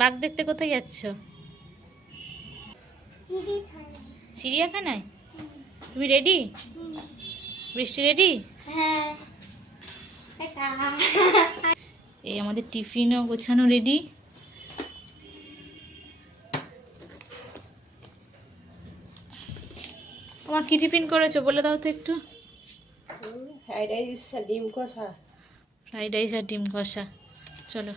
বাঘ দেখতে কোথায় যাচ্ছ? চিড়িয়াখানায়। তুমি রেডি? বৃষ্টি রেডি? হ্যাঁ। এই আমাদের টিফিনও গোছানো রেডি। তোমার কি টিফিন করেছো বলে দাও তো একটু। ফ্রাইড রাইস আর ডিম কষা। ফ্রাইড রাইস আর ডিম কষা। চলো।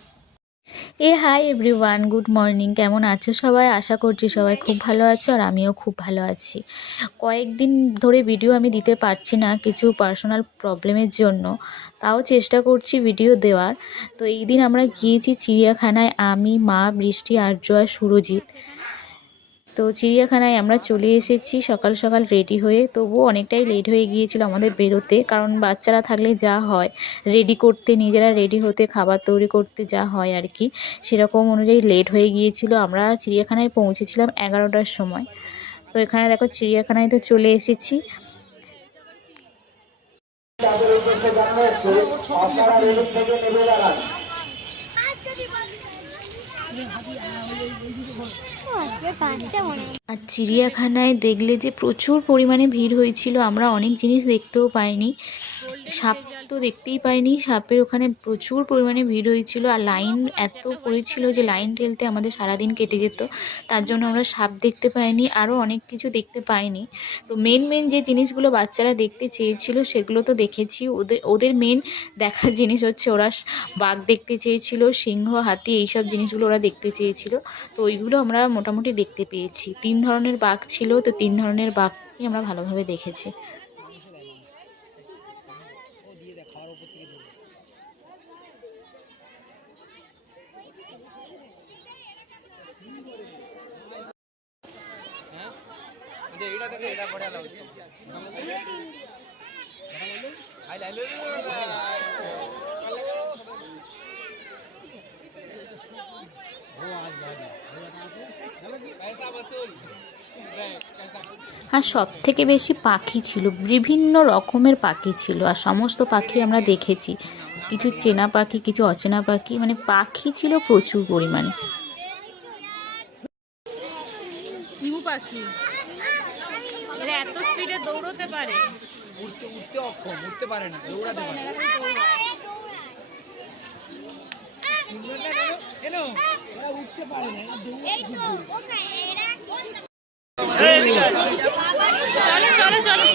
Hi everyone, good morning. কেমন আছো সবাই? আশা করছি সবাই খুব ভালো আছো আর আমিও খুব ভালো আছি। কয়েকদিন ধরে ভিডিও আমি দিতে পারছি না কিছু পার্সোনাল প্রবলেমের জন্য, তাও চেষ্টা করছি ভিডিও দেওয়ার। তো এই দিন আমরা গিয়েছি চিড়িয়াখানায়, আমি, মা, বৃষ্টি, আর্য আর সুরজিৎ। তো চিড়িয়াখানায় আমরা চলে এসেছি সকাল সকাল রেডি হয়ে। তবুও অনেকটাই লেট হয়ে গিয়েছিল আমাদের বেরোতে, কারণ বাচ্চারা থাকলে যা হয় রেডি করতে, নিজেরা রেডি হতে, খাবার তৈরি করতে যা হয় আর কি, সেরকম অনুযায়ী লেট হয়ে গিয়েছিল। আমরা চিড়িয়াখানায় পৌঁছেছিলাম 11টার সময়। তো এখানে দেখো চিড়িয়াখানায় তো চলে এসেছি। আর চিড়িয়াখানায় দেখলে যে প্রচুর পরিমাণে ভিড় হয়েছিল, আমরা অনেক জিনিস দেখতেও পাইনি। সাপ তো দেখতেই পাইনি, সাপের ওখানে প্রচুর পরিমাণে ভিড় হয়েছিল। আর লাইন এত পড়েছিল যে লাইন ঠেলতে আমাদের সারাদিন কেটে যেত, তার জন্য আমরা সাপ দেখতে পাইনি, আরও অনেক কিছু দেখতে পাইনি। তো মেন যে জিনিসগুলো বাচ্চারা দেখতে চেয়েছিল সেগুলো তো দেখেছি। ওদের মেন দেখার জিনিস হচ্ছে ওরা বাঘ দেখতে চেয়েছিল, সিংহ, হাতি, এইসব জিনিসগুলো ওরা দেখতে চেয়েছিল। তো ওইগুলো আমরা মোটামুটি দেখতে পেয়েছি। 3 ধরনের বাঘ ছিল, তো 3 ধরনের বাঘই আমরা ভালোভাবে দেখেছি। আর সব থেকে বেশি পাখি ছিল, বিভিন্ন রকমের পাখি ছিল। আর সমস্ত পাখি আমরা দেখেছি, কিছু চেনা পাখি, কিছু অচেনা পাখি, মানে পাখি ছিল প্রচুর পরিমাণে। ইমু পাখি এত স্পিডে দৌড়তে পারে, উঠতে অক্ষম, উঠতে পারে না, দৌড়াতে পারে। উঠতে পারে না, চলো।